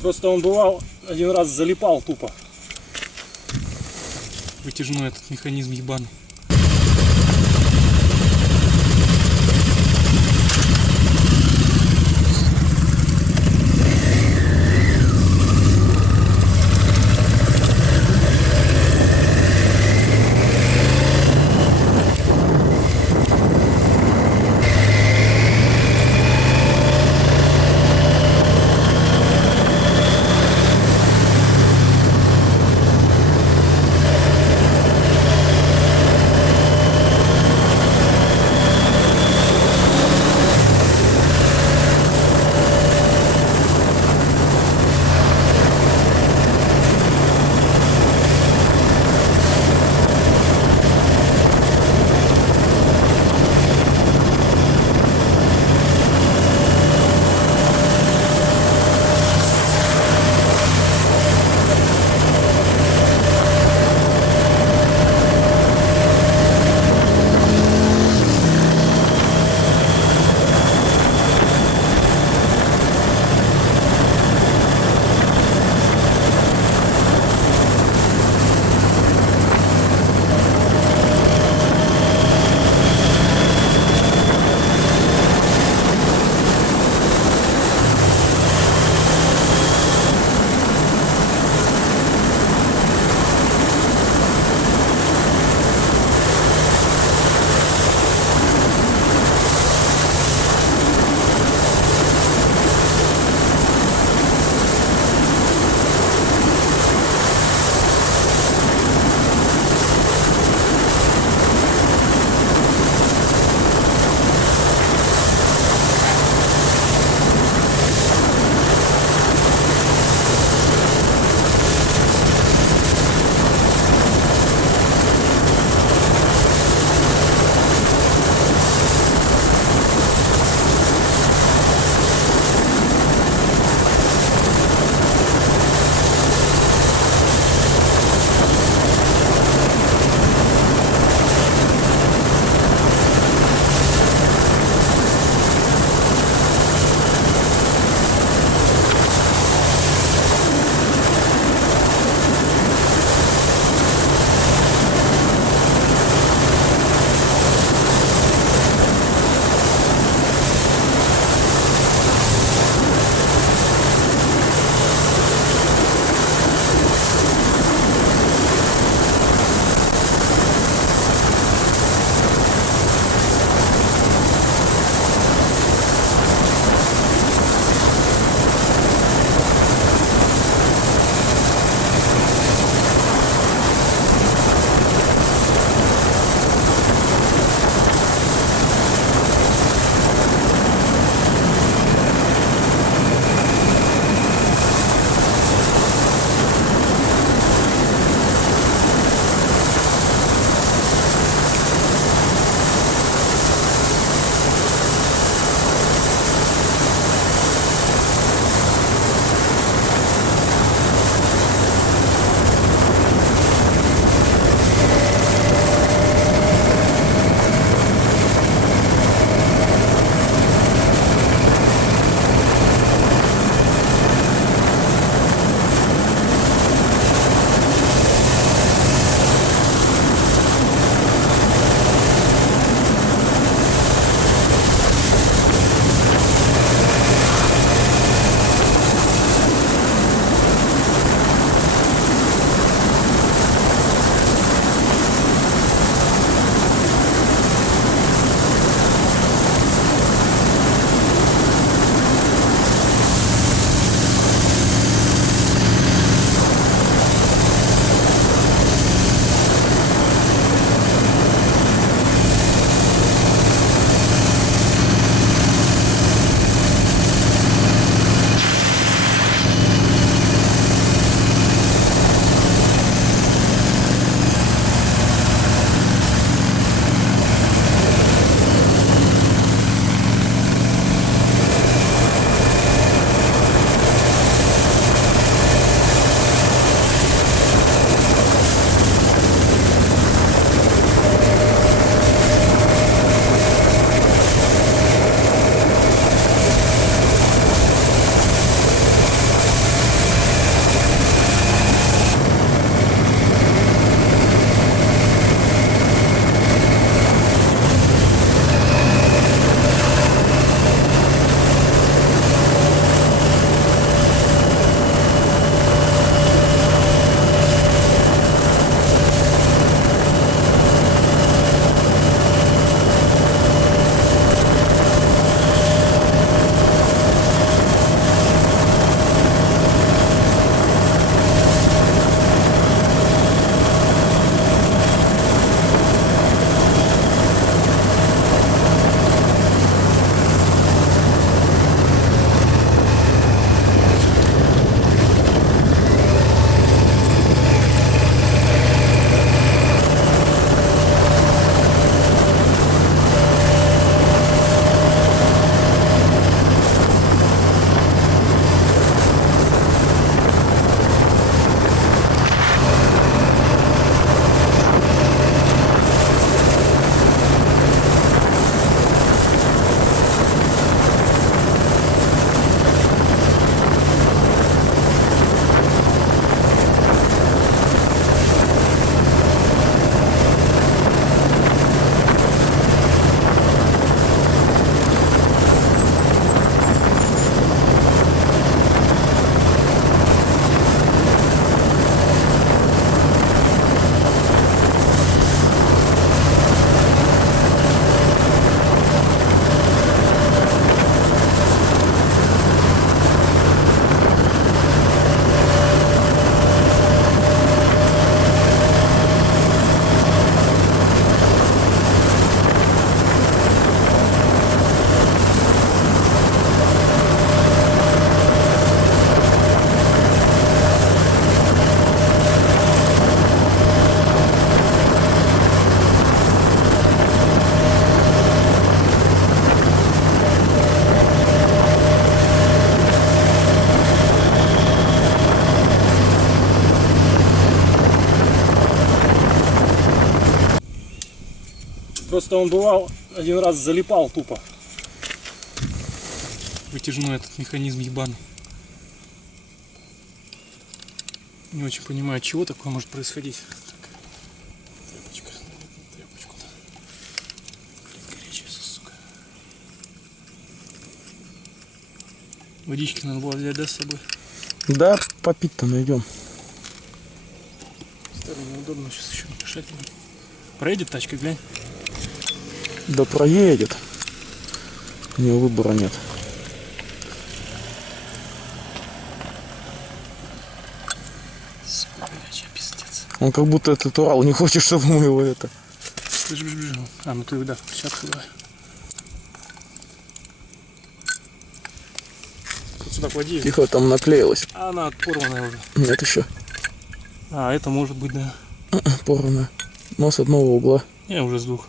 Просто он бывал, один раз залипал тупо. Вытяжной этот механизм ебаный. Просто он бывал, один раз залипал тупо. Вытяжной этот механизм ебаный. Не очень понимаю, от чего такое может происходить. Так. Тряпочка. Тряпочку-то. Горячая, сука. Водички надо было взять, да, с собой? Да, попить-то найдем. Старый неудобно, сейчас еще мешать. Проедет тачка, глянь. Да проедет. У него выбора нет. Сука, горячая, пиздец. Он как будто этот Урал не хочет, чтобы мы его это... Бежи. А, ну ты, да, в перчатку давай. Вот сюда клади. Тихо, там наклеилось. А она порванная уже. Нет еще. А, это может быть, да. Порванная. Но с одного угла. Я уже с двух.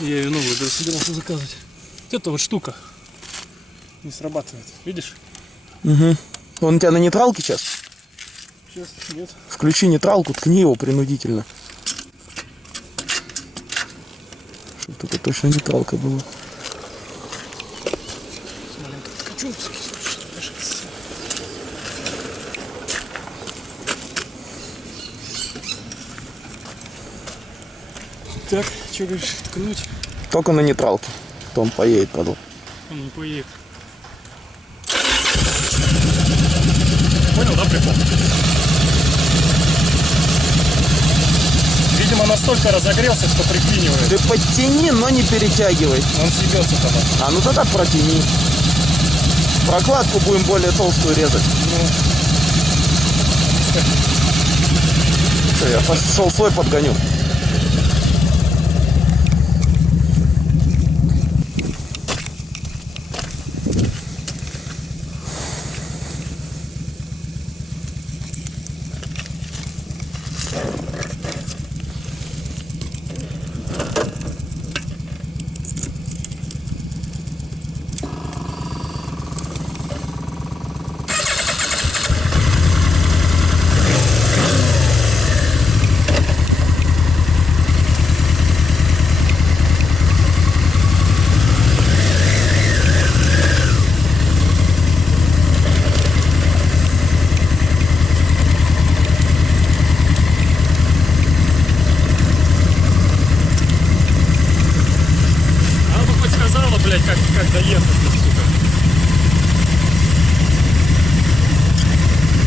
Я ее новую собирался заказывать. Вот эта вот штука не срабатывает. Видишь? Угу. Он у тебя на нейтралке сейчас? Сейчас нет. Включи нейтралку, ткни его принудительно. Чтобы только точно нейтралка была. Маленько Ткачевский, слушай, так, что говоришь, ткнуть? Только на нейтралке. То он поедет потом. Он не поедет. Понял, да, прикол? Видимо, настолько разогрелся, что приклинивает. Ты подтяни, но не перетягивай. Он съебется тогда. А ну тогда протяни. Прокладку будем более толстую резать. Все, я пошел свой подгоню. Она бы хоть сказала, блядь, как доехать, сука.